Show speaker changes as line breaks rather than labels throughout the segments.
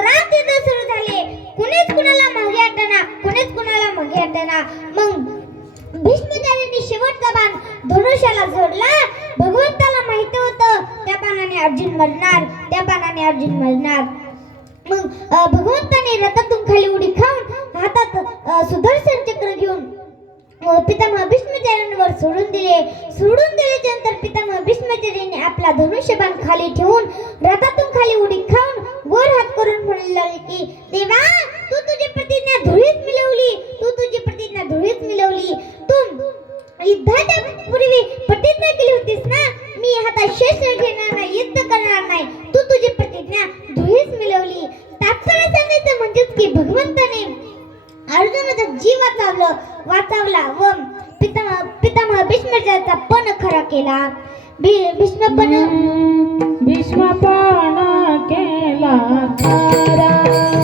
जोरात युद्ध सुरू झाले. कुणीच कुणाला मागे हटना कुणीच कुणाला मागे हटना. मग भीष्माचार्यांनी शेवटचा बाण धनुष्याला जोडला. भगवंताला माहीत होतं त्या बाणाने अर्जुन मरणार त्या बाणाने अर्जुन मरणार. मग भगवंताने रथातून खाली उडी खाऊन हातात सुदर्शन चक्र घेऊन पितामह भीष्माचार्यांवर सोडून दिले. सोडून दिल्याच्या नंतर पितामह भीष्माचार्यांनी आपला धनुष्यबाण खाली ठेवून रथात खाली उडी खाऊन वर हात करून म्हणू लागले की देवा तू तुझी प्रतिज्ञा धुळीत मिळवली तू तुझी प्रतिज्ञा धुळीत मिळवली तू युद्धाच्या पूर्वी प्रतिज्ञा केली होतीस ना? मी हातात शस्त्र घेणार नाही युद्ध करणार नाही. तू तुझी प्रतिज्ञा धुळीच मिळवली. तात्पर्य सांगायचं म्हणजेच की भगवंताने अर्जुनाचा जीव वाचवलं वाचवला व पितामह पितामह भीष्माचार्याचा पण खरा केला. भी- भीष्म पण
केला खरा.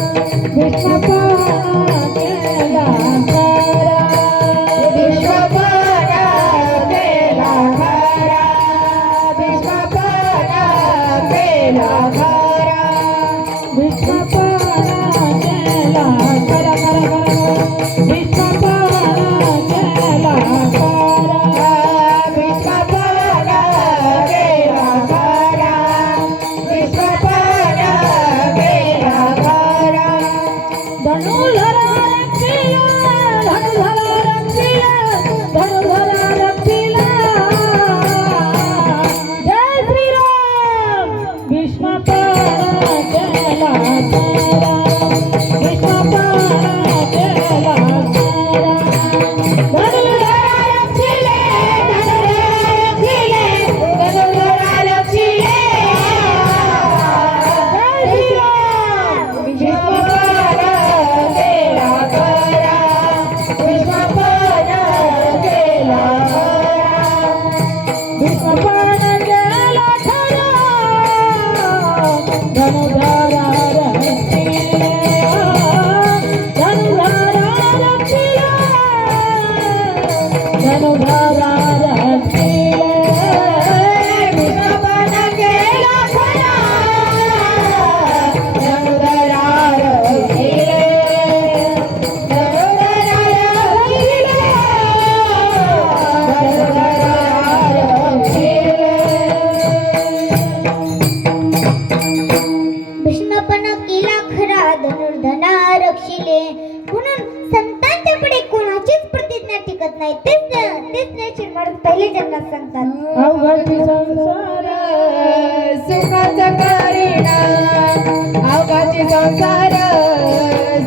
अवघाची संसार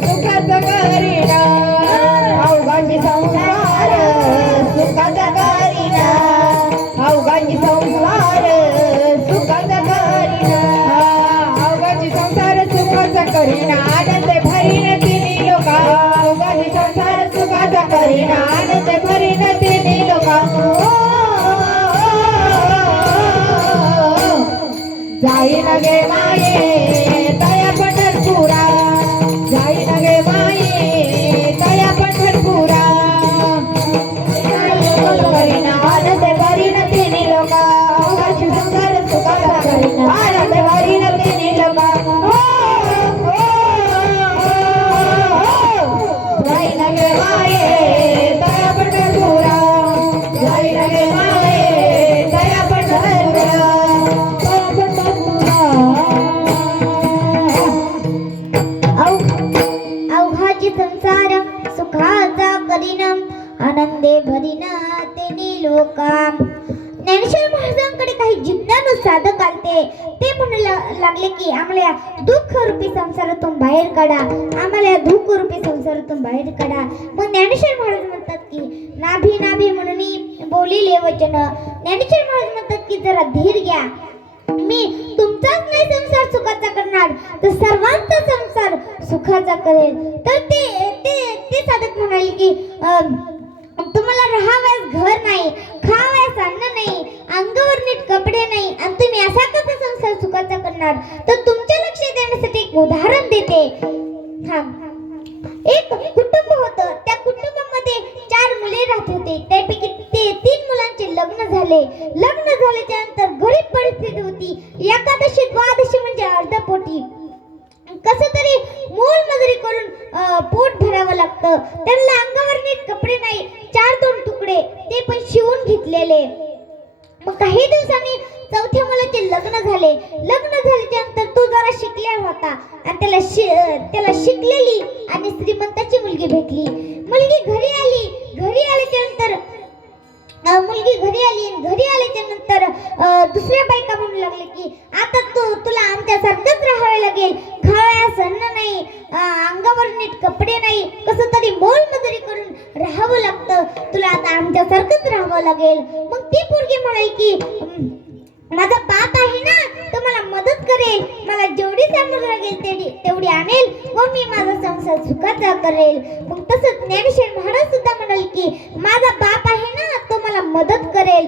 सुखाचा करीना. अवघाची संसार सुखाचा करीना. अवघाची संसार सुखाचा करीना. अवघाची संसार सुखाचा करीना. आनंद भरीन तिन्ही लोका. अवघाची संसार सुखाचा करीना. आनंद भरीन जाई नगे माये.
होते ते म्हणू लागले की आम्हाला दुःख रूपी संसारातून बाहेर काढा. आम्हाला या दुःख रूपी संसारातून बाहेर काढा. मग ज्ञानेश्वर महाराज म्हणतात की नाभी नाभी म्हणून बोलिले वचन. ज्ञानेश्वर महाराज म्हणतात की जरा धीर घ्या. मी तुमचाच नाही संसार सुखाचा करणार तर सर्वांचा संसार सुखाचा करेल. तर ते ते ते साधक म्हणाले की अं, तुम्हाला राहावयास घर नाही खावयास अन्न नाही अंगावर नीट कपडे नाही आणि तुम्ही असा कसा संसार सुखाचा करणार? तर तुमच्या लक्ष देण्यासाठी एक उदाहरण देते. हा एक कुटुंब होतं. त्या कुटुंबामध्ये चार मुले राहत होते. त्यापैकी ते तीन मुलांचे लग्न झाले. लग्न झाल्याच्यानंतर गरीब परिस्थिती होती. एकादशी द्वादशी म्हणजे अर्धपोटी. कसं तरी मोल मजुरी करून पोट भरावं लागतं. त्यांना अंगावर नीट कपडे नाही. चार दोन तुकडे. ते पण शिवून घेतलेले. काही दिवसांनी चौथ्या मुलाचे लग्न झाले. लग्न झाल्याच्यानंतर तो जरा शिकला होता. आणि त्याला शि त्याला शिकलेली आणि श्रीमंताची मुलगी भेटली. मुलगी घरी आली. घरी आल्याच्यानंतर मुलगी घरी आली. आणि घरी आल्याच्यानंतर दुसऱ्या बायका म्हणू लागले की आता तू तुला आमच्यासारखंच राहावे लागेल. खावयास अन्न नाही. अंगावर नीट कपडे नाही. कसं तरी मोलमजुरी करून तुला आता आमच्यासारखंच राहावं लागेल. मग ती पोरगी म्हणाल की माझा बाप आहे ना तो मला मदत करेल. मला जेवढी सामग्री लागेल तेवढी तेवढी आणेल व मी माझा संसार सुखाचा करेल. मग तसंच ज्ञानेश्वर महाराज सुद्धा म्हणाल की माझा बाप आहे ना तो मला मदत करेल.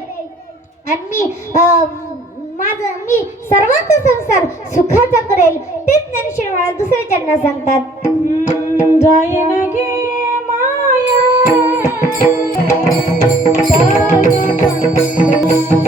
आणि मी माझं मी सर्वांचा संसार सुखाचा करेल. तेच ज्ञानेश्वर महाराज दुसऱ्या चरणा सांगतात.
जाईन
Thank you.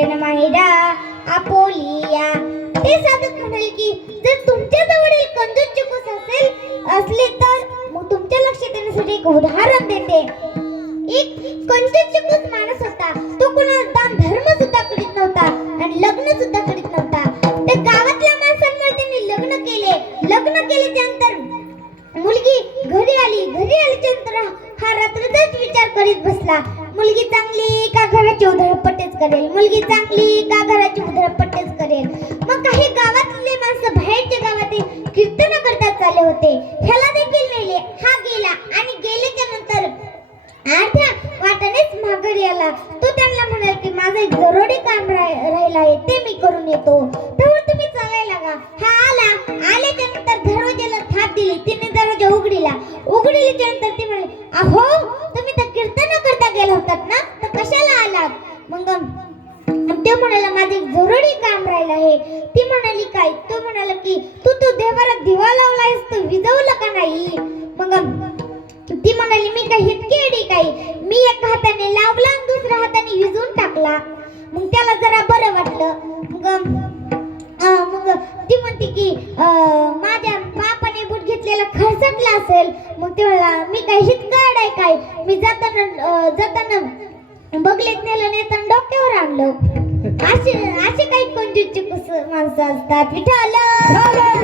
भेटेन माहिरा आपोलिया. ते साधक म्हणाले की जर तुमच्या जवळील कंजूस चिकूस असेल असले तर मग तुमच्या लक्षात येण्यासाठी एक उदाहरण देते. एक कंजूस चिकूस माणूस होता. तो कुणाला दान धर्म सुद्धा करीत नव्हता आणि लग्न सुद्धा करीत नव्हता. त्या गावातल्या माणसांमुळे त्यांनी लग्न केले. लग्न केल्याच्यानंतर मुलगी घरी आली. घरी आल्याच्यानंतर हा रात्रीचाच विचार करीत बसला. मुलगी चांगली का घराची उधळपट्टीच करेल? मुलगी चांगली का घराची उधळपट्टेच करेल? मग काही गावातले माणसं बाहेरच्या गावातील कीर्तन करतात चालले होते. ह्याला देखील नेले हा गेला आणि गेल्याच्यानंतर अर्ध्या वाटानेच माघारी आला तो त्यांना म्हणाल की माझं एक जरुरी काम राहिला राहिलं आहे. ते मी करून येतो. त्यावर तुम्ही चालायला लागा. हा आला. आल्याच्यानंतर दरवाजाला थाप दिली. तिने दरवाजा उघडीला. उघडील्याच्या नंतर ती म्हणाली अहो तुम्ही तर कीर्तन करता गेला होतात ना तर कशाला आलात मग ते म्हणाला माझे जरुरी काम राहिलं आहे. ती म्हणाली काय? तो म्हणाला की तू तू देवाला दिवा लावलायस तो विजवलं का नाही? मग ती म्हणाली मी काही इतकी अडी काही मी एका हाताने लावला आणि दुसऱ्या हाताने विजून टाकला. मग त्याला जरा बरं वाटलं. मग मग ती म्हणते की माझ्या बापाने बूट घेतलेला खरचटला असेल मग ते म्हणला मी काही हितकड नाही काय. मी जाताना जाताना बगलेत नेलं नेताना डोक्यावर आणलं. असे असे काही कंजूसचे माणसं असतात. विठाला